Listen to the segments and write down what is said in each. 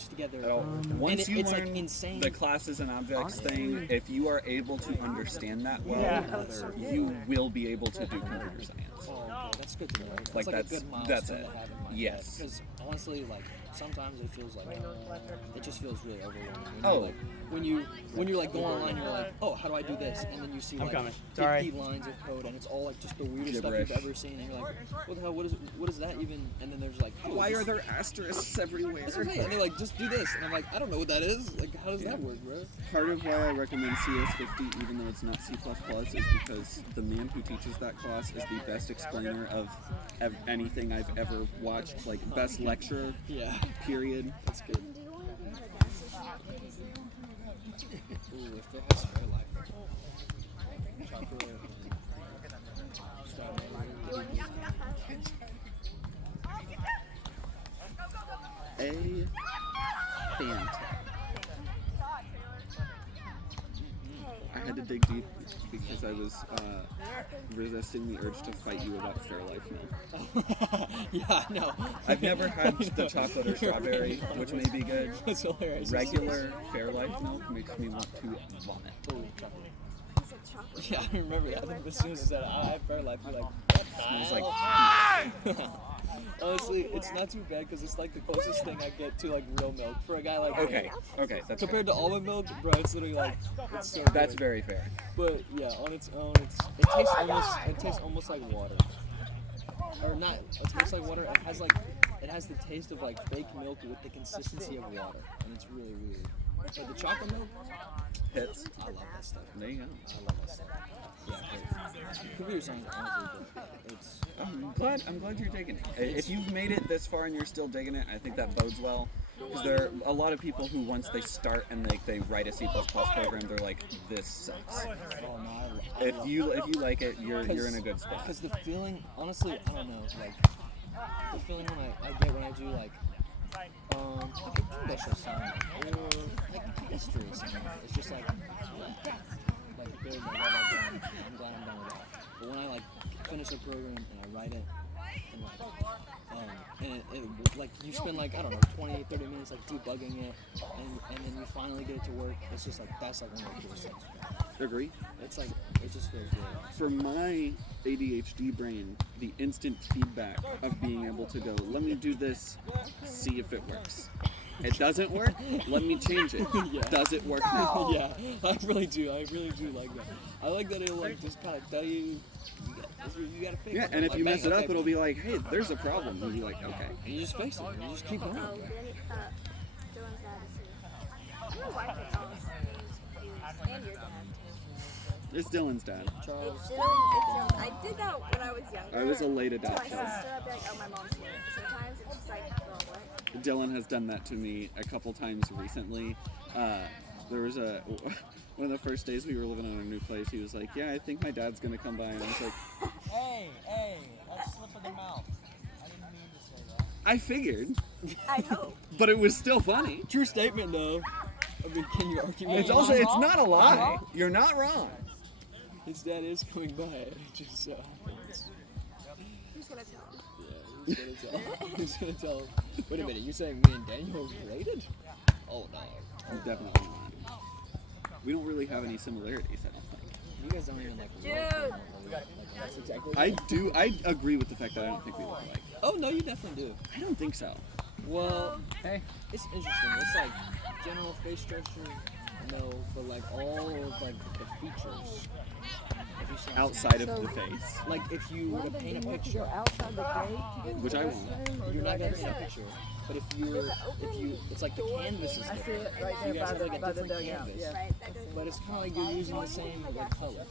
stitched together. Once you it's learn like insane. the classes and objects thing, if you are able to understand that well, you will be able to do computer science. Oh, okay. That's good to know. Like, a good milestone that's it. to have in my Yes. Because honestly, like sometimes it feels like it just feels really overwhelming. When you're like going online, you're like, oh, how do I do this? And then you see like 50 lines of code, and it's all like just the weirdest Gibberish. stuff you've ever seen, and you're like, what the hell? What is that even? And then there's like, Why are there asterisks everywhere? That's what I'm saying. And they're like, just do this, and I'm like, I don't know what that is. Like, how does that work, bro? Part of why I recommend CS50, even though it's not C++, is because the man who teaches that class is the best explainer of anything I've ever watched. Like, best lecturer. Yeah. Period. That's good. Ooh, if it has fair life. Chocolate. A fantastic. I had to dig deep because I was resisting the urge to fight you about Fairlife milk. Yeah, no. I've never had the chocolate or strawberry, which may be good. That's hilarious. Regular Fairlife milk makes me want to vomit. Oh, chocolate. Yeah, I remember that. I think as soon as I said I have Fairlife, you're like, what the hell? Honestly, it's not too bad because it's like the closest thing I get to like real milk for a guy like Okay, me. that's compared to almond milk, bro, it's literally like it's so That's good. very fair. But yeah, on its own, it tastes almost like water, or not. It tastes like water. It has the taste of like fake milk with the consistency of water, and it's really weird. But the chocolate milk hits. I love that stuff. There you go. I love that stuff. Yeah, computer science, honestly, it's. I'm glad you're digging it. If you've made it this far and you're still digging it, I think that bodes well. Because there are a lot of people who once they start and they write a C++ program, they're like, this sucks. If you like it, you're in a good spot. Because the feeling, honestly, I don't know, like the feeling I get when I do like a English assignment or like history assignment, it's just like good, I'm glad I'm done with that. But when I like finish a program and I write it and it like you spend like, I don't know, 20, 30 minutes like debugging it and then you finally get it to work, it's just like, that's like one of the coolest things. Agree? It's like, it just feels good. For my ADHD brain, the instant feedback of being able to go, let me do this, see if it works. It doesn't work, let me change it. Yeah. Does it work now? Yeah, I really do like that. I like that it'll like just kind of tell you, you gotta fix it. Yeah, and if like, you mess it up, okay, it'll be like, hey, there's a problem. And you'll be like, okay. and you just fix it, and you just keep going. Dylan's dad is here. Your wife is always and your dad. It's Dylan's dad. Charles. It's Dylan. I did that when I was younger. I was a late To my adoption. sister, I'd be like, oh, my mom's here. Sometimes it's just like, girl, what? Dylan has done that to me a couple times recently. There was one of the first days we were living in a new place, he was like, yeah, I think my dad's going to come by. And I was like, Hey, that's slip of the mouth. I didn't mean to say that. I figured, I hope. but it was still funny. True statement, though. I mean, can you argue with It's it? also, it's not a lie. You're not wrong. His dad is coming by. It just so happens. Who's gonna tell him? Yeah, who's gonna tell? Who's gonna tell? Wait a minute, you're saying me and Daniel are related? Oh no. Definitely not. We don't really have any similarities, I don't think. You guys don't even like Dude. like that's exactly. I agree with the fact that I don't think we look alike. Oh no, you definitely do. I don't think so. Well, hey, it's interesting. It's like general face structure, no, but like all of like the features. If you see what I'm Outside of the face. saying. Like if you were to paint a picture, Which I won't. you're not gonna paint a picture. But if you, it's like the canvas is different. You guys have like a different canvas. But it's kind of like you're using the same like colors.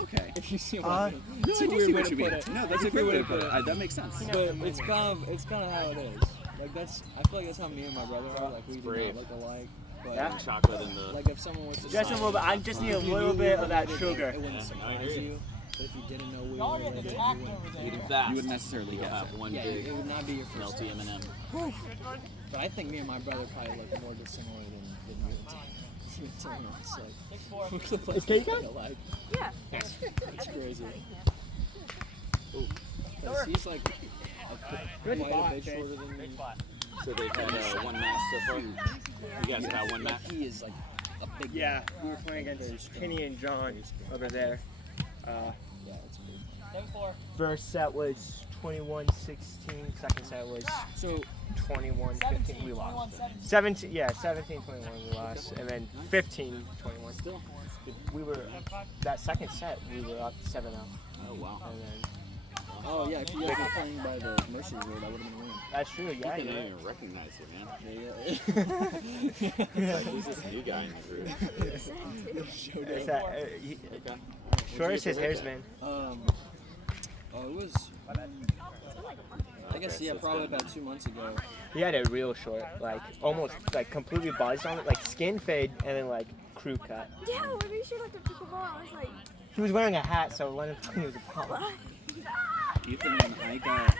Okay. If you see what I mean. No, It's I a do weird see way what to you mean. put it. No, that's a great way to put it. That makes sense. But it's kind of how it is. Like that's, I feel like that's how me and my brother are. Like we do not look alike. But Chocolate in the. like if someone was to Just a little bit. I just need a if you little knew bit we of that were sugar. related, it wouldn't surprise you. But if you didn't know we were related, you wouldn't. Eating fast. You wouldn't necessarily You'll guess have it. one Yeah, big it would not be your first. melty M&M. But I think me and my brother probably look more dissimilar than you and Tim. It's like, we look like cake kind of alike. Yeah. It's crazy. Because he's like quite a bit shorter than me. So they've had one match so far. You guys have had one match. He is like a big. Yeah, we were playing against Kenny and John over there. Yeah, it's big. First set was 21-16. Second set was So 21-15. We lost. 17. Yeah, 17-21 we lost, and then 15-21. still. We were that second set. We were up 7-0. Oh wow. And then Oh yeah, if you guys were playing by the Mercy Road, I would have been winning. that's true. Yeah, I you're didn't right. even recognize you, man. Yeah, It's like, who's this new guy in the group? It's that, Okay. Shortest his hair's been. Oh, it was. I guess Okay, yeah, so it's probably good. about 2 months ago. He had a real short, like almost like completely buzzed on it, like skin fade and then like crew cut. Yeah, when we showed up to pickleball, I was like, He was wearing a hat, so Lennon thought he was a problem. what? Ethan and I got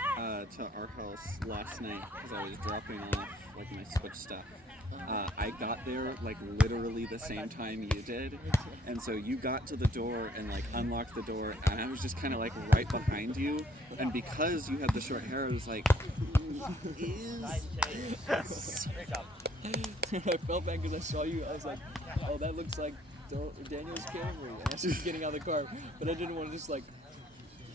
to our house last night because I was dropping off like my Switch stuff. I got there like literally the same time you did, and so you got to the door and like unlocked the door, and I was just kind of like right behind you, and because you had the short hair, I was like, I felt bad because I saw you. I was like, oh, that looks like Daniel's Camry. And I started getting out of the car, but I didn't want to just like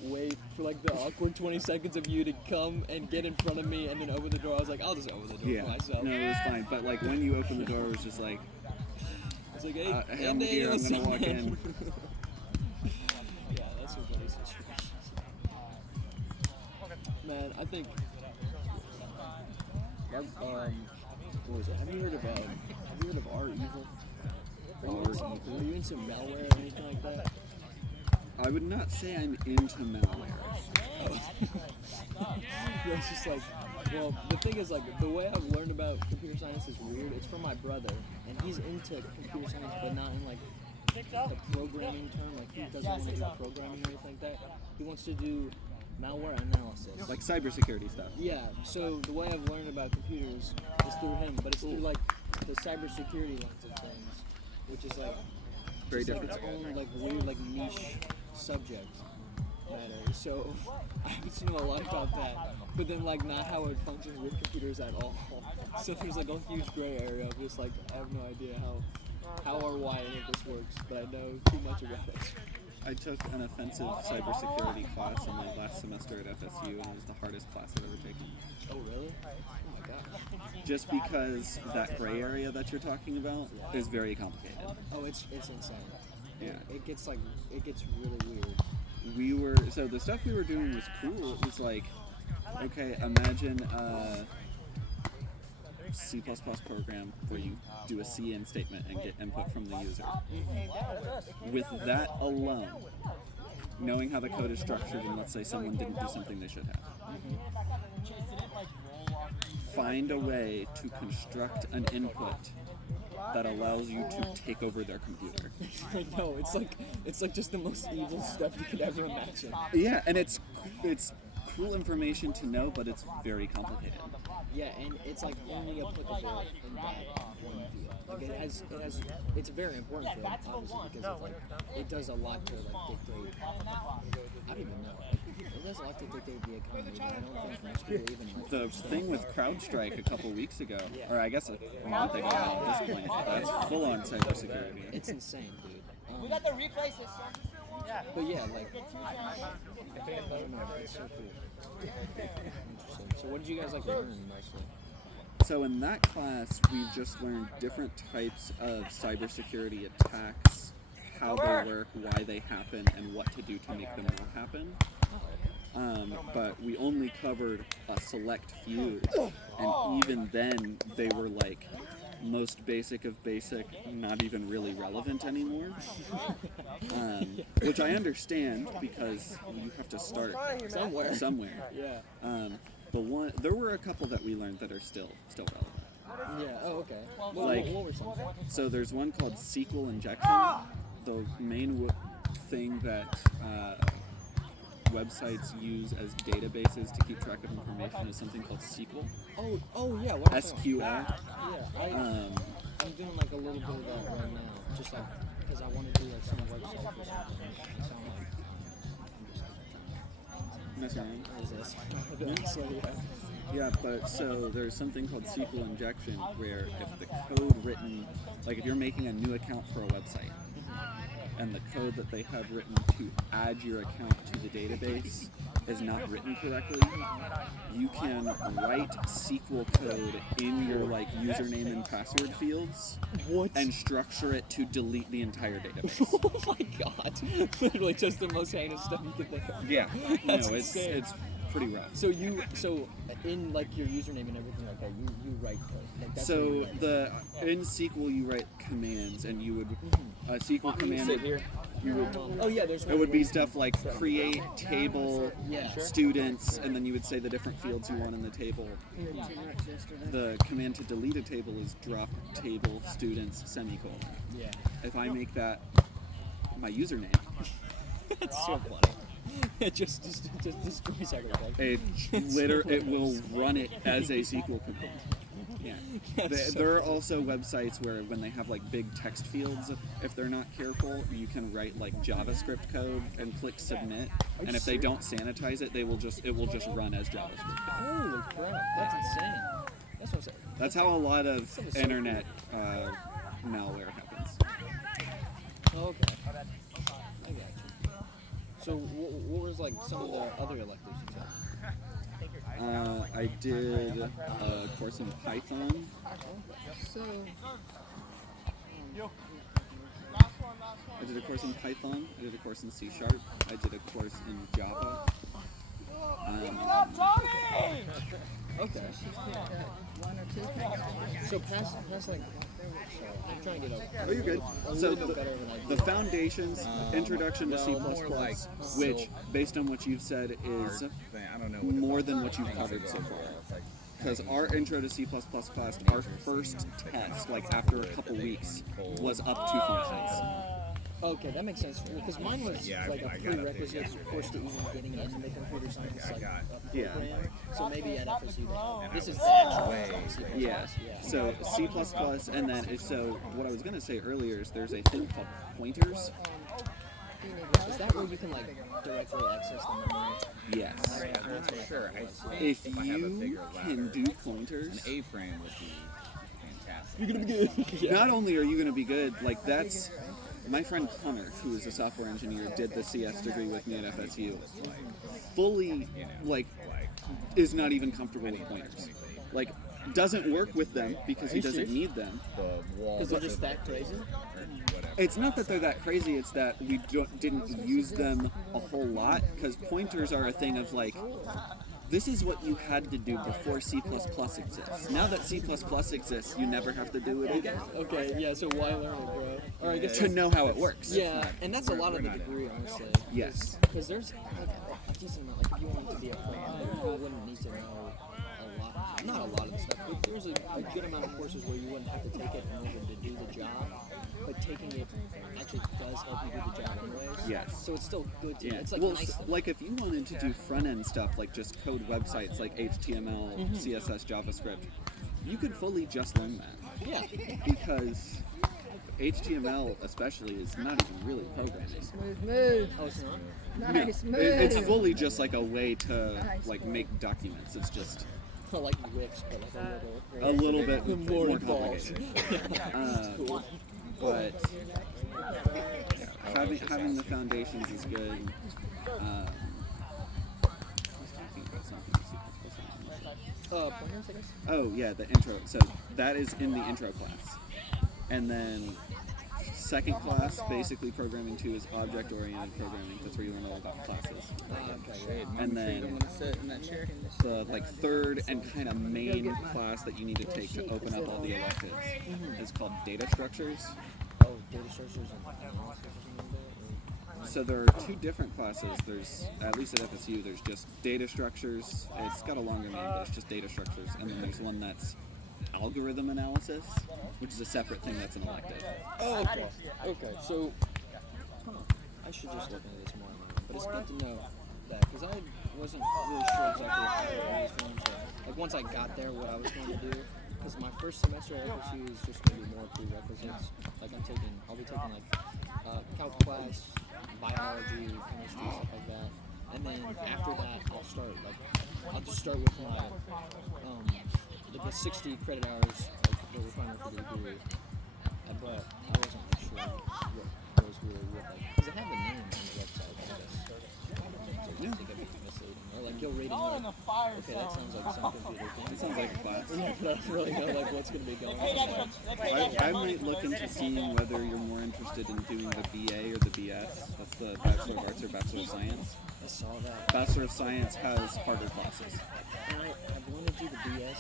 wait for like the awkward 20 seconds of you to come and get in front of me and then open the door. I was like, I'll just open the door yeah, for myself. no, it was fine. But like when you opened the door, it was just like, It's like, hey, hey, I'm here, I'm gonna walk in. Yeah, that's what funny situation. Man, I think. What was it? Have you heard of R Evil? Are you into malware or anything like that? I would not say I'm into malware. Yeah, it's just like, well, the thing is, like, the way I've learned about computer science is weird. It's from my brother, and he's into computer science, but not in, like, the programming term. Like, he doesn't want to do programming or anything like that. He wants to do malware analysis. Like cybersecurity stuff. Yeah, so the way I've learned about computers is through him, but it's through, like, the cybersecurity lens of things, which is, like, Very just, like, different. its own, like, weird, like, niche subject matter. So I haven't seen a lot about that, but then like not how it functions with computers at all. So there's like a huge gray area of just like I have no idea how or why any of this works, but I know too much about it. I took an offensive cybersecurity class in my last semester at FSU, and it was the hardest class I've ever taken. Oh really? Oh my gosh. Just because that gray area that you're talking about is very complicated. Oh, it's insane. Yeah. It gets really weird. So the stuff we were doing was cool. It was like, okay, imagine a C++ program where you do a cin statement and get input from the user. With that alone, knowing how the code is structured, and let's say someone didn't do something they should have, find a way to construct an input that allows you to take over their computer. I know, it's like just the most evil stuff you could ever imagine. Yeah, and it's cool information to know, but it's very complicated. Yeah, and it's like only applicable in that one field. Like it's very important for it, obviously, because it does a lot to like dictate. I don't even know. It does a lot to dictate the economy. But I don't think most people even like The understand thing with CrowdStrike a couple weeks ago, or I guess a month ago at this point, that's full on cybersecurity. It's insane, dude. We got the replay system. But yeah, like I don't know. It's so cool. Interesting. So what did you guys like learn mostly? So in that class, we just learned different types of cybersecurity attacks, how they work, why they happen, and what to do to make them not happen. But we only covered a select few, and even then, they were like most basic of basic, not even really relevant anymore. Which I understand because you have to start somewhere. Yeah. There were a couple that we learned that are still relevant. Yeah. Oh, okay. What were some? So there's one called SQL injection. The main thing that websites use as databases to keep track of information is something called SQL. Oh yeah. What SQL. Yeah. I'm doing like a little bit of that right now, just like because I want to do like some website or something. So I'm like, Messing around. what is this? So yeah. Yeah, but so there's something called SQL injection where if the code written, like if you're making a new account for a website, and the code that they have written to add your account to the database is not written correctly, you can write SQL code in your like username and password fields and structure it to delete the entire database. Oh my god. Literally just the most heinous stuff you can think of. Yeah, That's no, it's insane. it's pretty rough. So in like your username and everything like that, you write code. Like, that's what So you write. in SQL you write commands, and you would a SQL command. Sit here. You would, Oh yeah, there's it would be stuff like create table Yeah. students, and then you would say the different fields you want in the table. The command to delete a table is drop table students semicolon. Yeah. If I make that my username, That's so funny. It just destroys everything. it will run it as a SQL command. Yeah. That's so There are also websites where when they have like big text fields, if they're not careful, you can write like JavaScript code and click submit. And if they don't sanitize it, it will just run as JavaScript code. Holy crap, that's insane. That's what I'm saying. That's how a lot of internet malware happens. Oh, okay. I got you. So what was like some of the other electives you took? I did a course in Python. I did a course in Python. I did a course in C#. I did a course in Java. Okay. So past like, I'm trying to get Oh, you're good. a So little bit better than I the do. foundations, introduction to C++, more like which, based on what you've said, is I don't know. more than what you've covered so far. Because our intro to C++ class, our first test, like after a couple weeks, was up to functions. Okay, that makes sense. Because mine was Yeah, like a I got updated prerequisite yesterday. course to even getting into the computer science like Yeah. program. So maybe at FSU, this is the way- actual C++. Yeah. So C++, and then so what I was gonna say earlier is there's a thing called pointers. Is that where you can like directly access the memory? Yes. I'm not sure. If I have a you bigger can ladder, do an pointers, A-frame would be fantastic. You're gonna be good. not only are you gonna be good, like that's my friend Connor, who is a software engineer, did the CS degree with me at FSU. Fully, like, is not even comfortable with pointers. Like, doesn't work with them because he doesn't need them. The wall. Because they're just that crazy? It's not that they're that crazy, it's that we didn't use them a whole lot, because pointers are a thing of like, this is what you had to do before C++ exists. Now that C++ exists, you never have to do it again. Okay, yeah, so why learn it, bro? Or I guess To know how it works. yeah, and that's a lot of the degree, honestly. Yes. Because there's like a decent amount, like if you wanted to be a programmer, you wouldn't need to know a lot, not a lot of the stuff, but there's a good amount of courses where you wouldn't have to take it in order to do the job, but taking it actually does help you do the job anyways. Yes. So it's still good to, Yeah. it's like Well, nice. like if you wanted to do front end stuff, like just code websites like HTML, CSS, JavaScript, you could fully just learn that. Yeah. Because HTML especially is not even really programming. Oh, it's not? Nice move. It's fully just like a way to like make documents. It's just Well, like Wix, but like a little bit more more involved. complicated. Cool. But having the foundations is good. I was talking about something Planners, I guess? Oh yeah, the intro. So that is in the intro class, and then second class, basically programming 2 is object-oriented programming. That's where you learn all about classes. Okay. And then the like third and kind of main class that you need to take to open up all the electives is called data structures. Oh, data structures and So there are 2 different classes. There's, at least at FSU, there's just data structures. It's got a longer name, but it's just data structures. And then there's one that's algorithm analysis, which is a separate thing that's an elective. Oh, okay. Okay, so I should just look into this more on my own, but it's good to know that because I wasn't really sure exactly how I was going to, like once I got there, what I was going to do. Because my first semester at FSU is just going to be more prerequisites. Like I'll be taking like calc class, biology, chemistry, stuff like that. And then after that, I'll start like I'll just start with my like the 60 credit hours like the requirement for the degree. But I wasn't really sure what those really were like because it had the name on the website. I guess. So I think I'd be misleading. Or like you'll read it and like, okay, that sounds like some computer thing. It sounds like a class. Yeah, but I don't really know like what's going to be going on. I might look into seeing whether you're more interested in doing the BA or the BS. That's the Bachelor of Arts or Bachelor of Science. I saw that. Bachelor of Science has harder classes. And I want to do the BS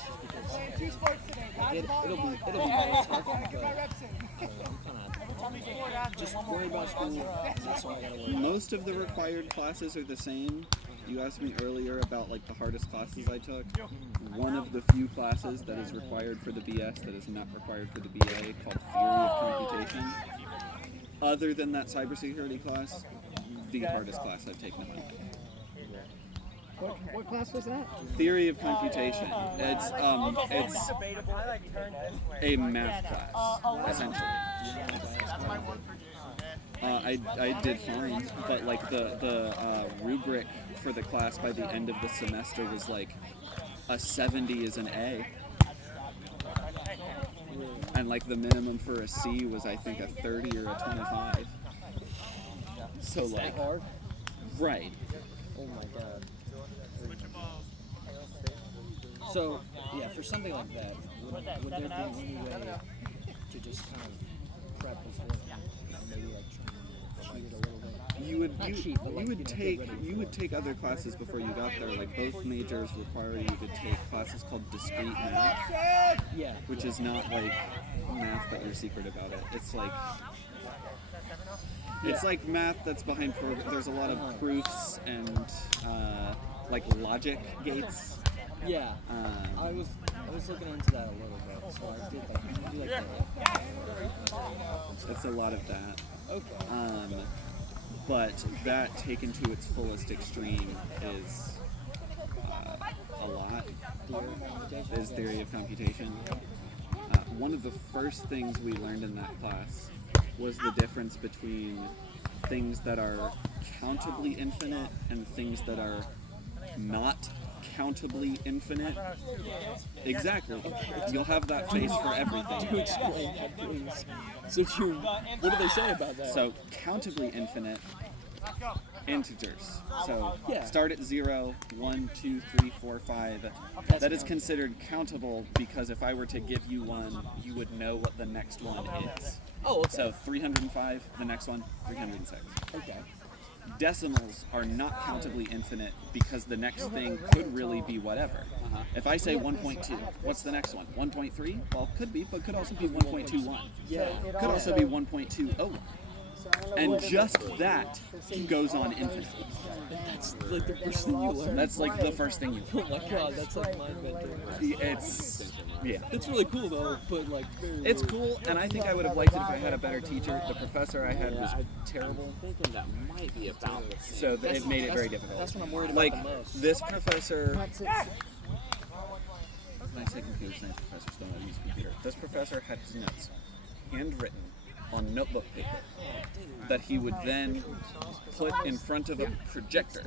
just because it'll be nice, but I'm kind of just worry about school. That's all I gotta worry about. Most of the required classes are the same. You asked me earlier about like the hardest classes I took. One of the few classes that is required for the BS that is not required for the BA called Theory of Computation. Other than that cybersecurity class, the hardest class I've taken in my life. What class was that? Theory of Computation. It's a math class, essentially. I did fine, but like the rubric for the class by the end of the semester was like a 70 is an A. And like the minimum for a C was I think a 30 or a 25. So like That hard? right. Oh my god. So, yeah, for something like that, would there be any way to just kind of prep before, maybe like try and cheat it a little bit? You would take other classes before you got there. Like both majors require you to take classes called discrete math, Yeah. which is not like math that you're secret about it. It's like math that's behind program. There's a lot of proofs and like logic gates. Yeah. I was looking into that a little bit, so I did like that. It's a lot of that. Okay. But that taken to its fullest extreme is a lot. Is theory of computation. One of the first things we learned in that class was the difference between things that are countably infinite and things that are not countably infinite. Exactly. You'll have that face for everything. To explain that, please. So what do they say about that? So countably infinite integers. So Yeah. start at 0, 1, 2, 3, 4, 5. That is considered countable because if I were to give you one, you would know what the next one is. Oh, okay. So 305, the next one, 306. Okay. Decimals are not countably infinite because the next thing could really be whatever. If I say 1.2, what's the next one? 1.3? Well, could be, but could also be 1.21. Yeah. Could also be 1.20. And just that goes on infinitely. That's like the first thing you learn. That's like the first thing you Oh my god, that's like mind-bending. yeah. It's really cool though, but like very It's weird. cool, and I think I would have liked it if I had a better teacher. The professor I had was terrible, Thinking that might be about the same. so it made it very difficult. That's what I'm worried about Like the most. this professor. When I say computer science professors don't know how to use a computer. This professor had his notes handwritten on notebook paper that he would then put in front of a projector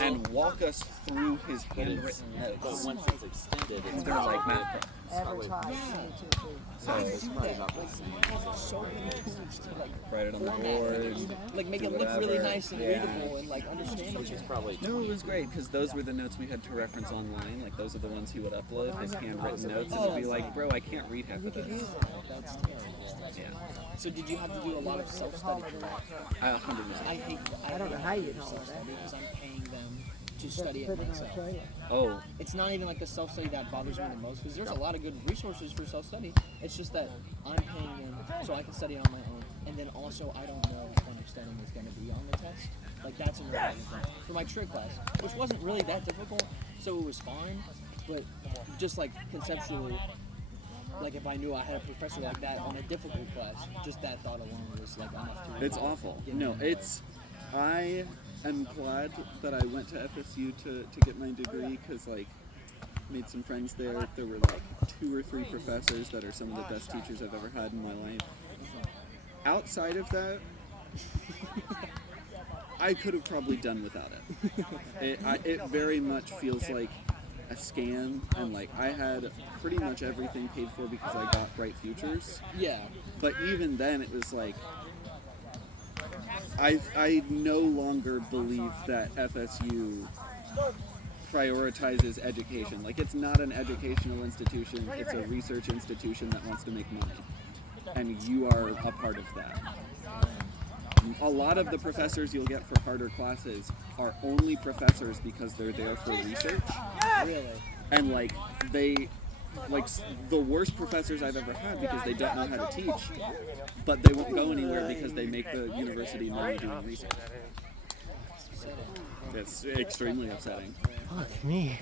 and walk us through his handwritten But notes. once it's extended, it's They're like math problems. so it's probably about the same. So many tools to like Write it on the board. like make do it look really whatever. nice and Yeah. readable and like understandable. Which is probably No, it was great because those were the notes we had to reference online. Like those are the ones he would upload, his handwritten notes, and it'd be like, bro, I can't read half of this. That's terrible. Yeah, So did you have to do a lot of self-study for that? I 100%. I don't know how you know self-study because I'm paying them to study it myself. Oh, It's not even like the self-study that bothers me the most because there's a lot of good resources for self-study. It's just that I'm paying them so I can study it on my own, and then also I don't know what I'm studying is going to be on the test. Like that's another thing. For my trig class, which wasn't really that difficult, so it was fine, but just like conceptually, like if I knew I had a professor like that on a difficult class, just that thought alone was like enough to. it's awful. No, it's. I am glad that I went to FSU to get my degree because like made some friends there. There were like 2 or 3 professors that are some of the best teachers I've ever had in my life. Outside of that, I could have probably done without it. It very much feels like a scam, and like I had pretty much everything paid for because I got Bright Futures. Yeah. But even then, it was like I no longer believe that FSU prioritizes education. Like, it's not an educational institution, it's a research institution that wants to make money. And you are a part of that. A lot of the professors you'll get for harder classes are only professors because they're there for research. Really? And like, the worst professors I've ever had because they don't know how to teach, but they won't go anywhere because they make the university money doing research. It's extremely upsetting. Fuck me.